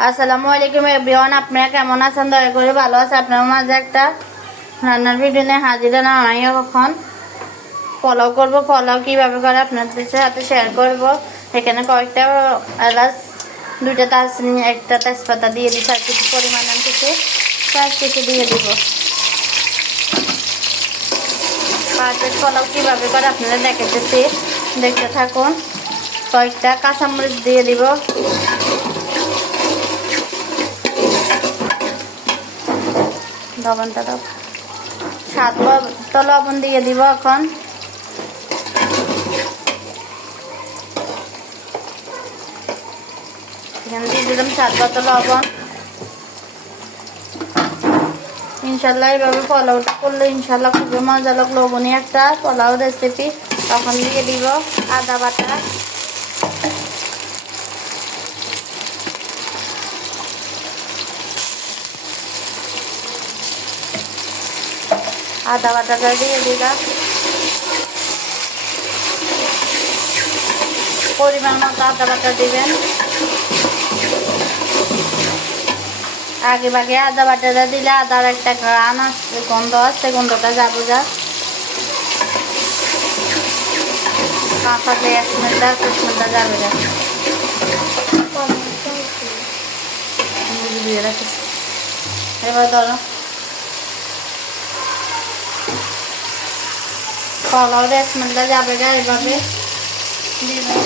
আসসালামু আলাইকুম এভরিওয়ান, আপনারা কেমন আছেন? দয়া করে ভালো আছে। আপনার মাঝে একটা রান্নার ভিডিও নিয়ে হাজির হলাম। আমি এখন পোলাও করব। পোলাও কীভাবে করে আপনাদের সাথে শেয়ার করব। এখানে কয়েকটা এলাচ, দুইটা দারচিনি, একটা তেজপাতা দিয়ে দিচ্ছি, আর কিছু পরিমাণ কিছু কিছু দিয়ে দিব। পারফেক্ট পোলাও কীভাবে করে আপনারা দেখাতেছি, দেখতে থাকুন। কয়েকটা কাঁচামরিচ দিয়ে দিব, লবণটা দাও, স্বাদ মতো লবণ দিয়ে দিব। এখন এখানে দিয়ে দিলাম স্বাদ মতো লবণ। ইনশাল্লাহ এইভাবে পোলাওটা করলে ইনশাল্লাহ খুবই মজা লাগলো, লবণীয় একটা পোলাও রেসিপি। তখন দিয়ে দিব আদা বাটা, আদা বাটাটা দিয়ে দিলাম, পরিমাণ মতো আদা বাটা দিবেন। আগে ভাগে আদা বাটাটা দিলে আদার একটা ঘ্রাণ আসছে, গন্ধ আসছে, গন্ধটা যাবো যা কাঁচা যে স্মেলটা যাবে যা। দিয়ে রাখিস, এবার ধরো পোলাওর স্মেলটা যাবে গা। এভাবে দিবেন।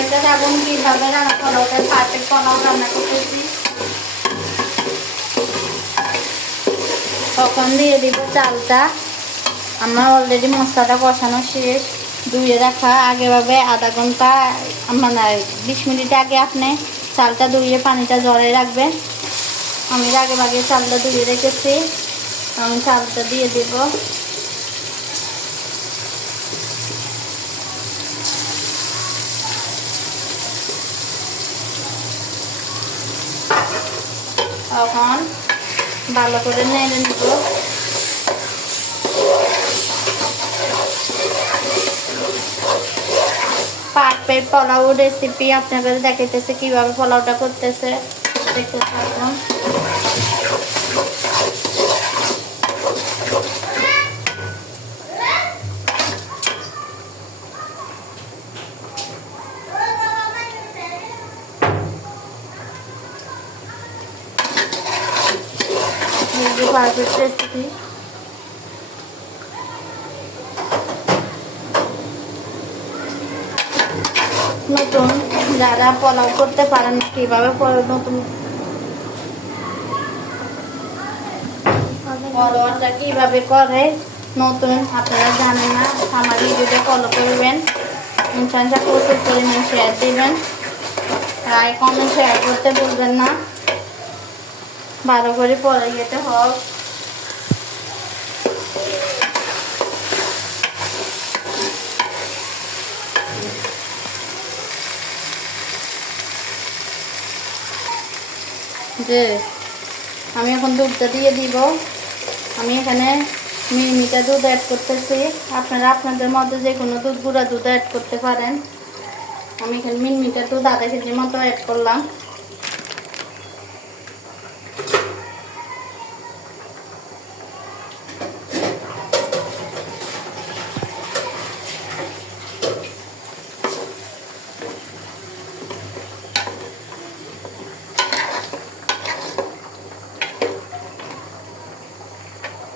একটা দেখুন কীভাবে রান্না পোলাওটা পারফেক্ট পোলাও রান্না করতেছি। তখন দিয়ে দিব চালটা। আমার অলরেডি মশলাটা কষানো শেষ। ধুয়ে রাখা আগেভাবে আধা ঘন্টা, মানে 20 মিনিট আগে আপনি চালটা ধুয়ে পানিটা জড়িয়ে রাখবেন। আমি আগে ভাগে চালটা ধুয়ে রেখেছি। আমি চালটা দিয়ে দেব। তখন ভালো করে নেড়ে নেব। পারফেক্ট পোলাও রেসিপি আপনাদের দেখাইতেছে কিভাবে পোলাওটা করতেছে, দেখতে থাকুন। Perfect recipe. নতুন যারা পোলাও করতে পারেন না, কীভাবে নতুন পোলাওটা কীভাবে করে নতুন আপনারা জানেন না, আমার ভিডিওটা ফলো করবেন। ইনশাআল্লাহ প্রচুর পরিমাণ শেয়ার দেবেন, লাইক কমেন্ট শেয়ার করতে ভুলবেন না। ভালো করে পরে যেতে হোক। যে আমি এখন দুধটা দিয়ে দিব। আমি এখানে মিনিটা দুধ অ্যাড করতেছি। আপনারা আপনাদের মধ্যে যে কোনো দুধ, গুঁড়া দুধ অ্যাড করতে পারেন। আমি এখানে মিনিটা দুধ আধা কেজির মতো অ্যাড করলাম।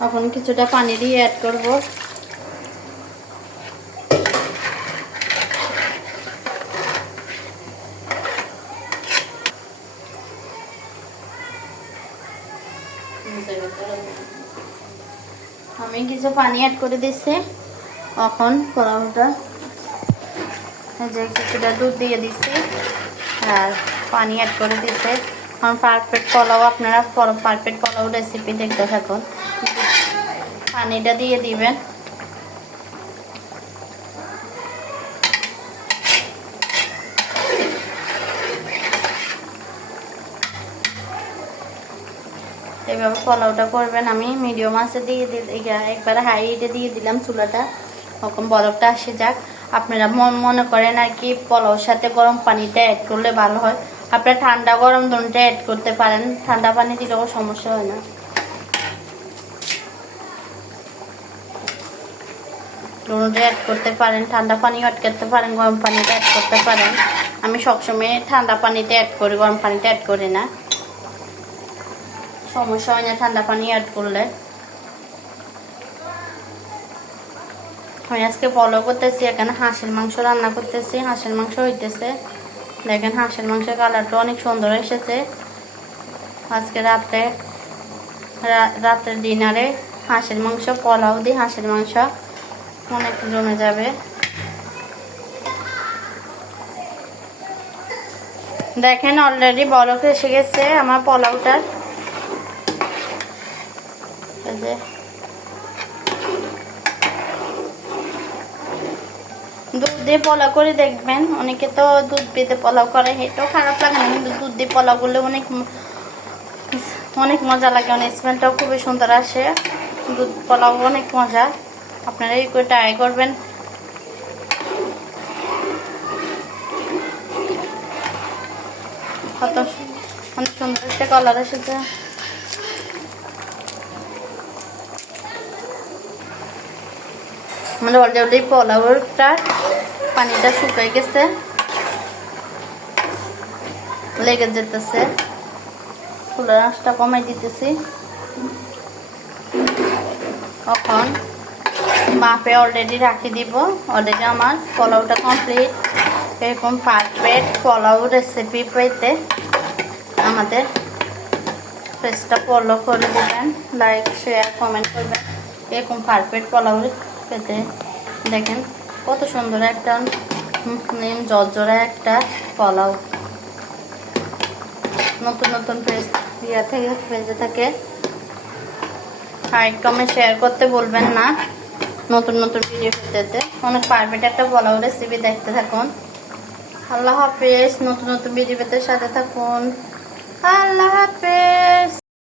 এখন কিছুটা পানি দিয়ে অ্যাড করব। আমি কিছু পানি অ্যাড করে দিচ্ছি। এখন পোলাওটা যে কিছুটা দুধ দিয়ে দিচ্ছি আর পানি অ্যাড করে দিচ্ছে। এখন পারফেক্ট পোলাও, আপনারা পারফেক্ট পোলাও রেসিপি দেখতে থাকুন। পানিটা দিয়ে দিবেন। এইভাবে পোলাওটা করবেন। আমি মিডিয়াম আঁচে দিয়ে একবারে হাই হিটে দিয়ে দিলাম চুলাটা, ওরকম বরফটা আসে যাক। আপনারা মনে করেন আর কি পোলাওর সাথে গরম পানিটা অ্যাড করলে ভালো হয়, আপনারা ঠান্ডা গরম দুটোটা অ্যাড করতে পারেন, ঠান্ডা পানি দিলেও সমস্যা হয় না। দুটোটা অ্যাড করতে পারেন, ঠান্ডা পানি অ্যাড করতে পারেন, গরম পানিটা অ্যাড করতে পারেন। আমি সবসময় ঠান্ডা পানিটা অ্যাড করি, গরম পানিটা অ্যাড করি না, সমস্যা হয় না ঠান্ডা পানি অ্যাড করলে। আমি আজকে পোলাও করতেছি, এখানে হাঁসের মাংস রান্না করতেছি, হাঁসের মাংস হইতেছে। দেখেন হাঁসের মাংসের কালারটা অনেক সুন্দর এসেছে। আজকে রাতের ডিনারে হাঁসের মাংস, পোলাও দিয়ে হাঁসের মাংস অনেক জমে যাবে। দেখেন অলরেডি বরফ এসে গেছে আমার পোলাওটার। দুধ দিয়ে পোলাও করে দেখবেন, অনেকে তো দুধ দিয়ে পোলাও করে, এটাও খারাপ লাগে না, কিন্তু দুধ দিয়ে পোলাও করলে অনেক মজা লাগে, অনেক স্মেলটাও খুবই সুন্দর আসে। দুধ পোলাও অনেক মজা, আপনারা এই করে ট্রাই করবেন। কত অনেক সুন্দর একটা কালার এসেছে। মানে অলরেডি পোলাওটা পানিটা শুকাই গেছে, লেগে যেতেছে, চুলার আঁচটা কমাই দিতেছি। এখন মাপে অলরেডি রাখি দিব। অলরেডি আমার পোলাওটা কমপ্লিট। এরকম পারফেক্ট পোলাও রেসিপি পেতে আমাদের পেজটা ফলো করে দেবেন, লাইক শেয়ার কমেন্ট করবেন। এরকম পারফেক্ট পোলাও পেতে দেখেন কত সুন্দর একটা জর্জরা একটা পোলাও। নতুন নতুন পেজে থাকে, লাইক কমেন্ট শেয়ার করতে বলবেন না। নতুন নতুন ভিডিও পেতে অনেক পারফেক্ট একটা পোলাও রেসিপি দেখতে থাকুন। আল্লাহ হাফেজ। নতুন নতুন ভিডিও পেতে সাথে থাকুন। আল্লাহ হাফেজ।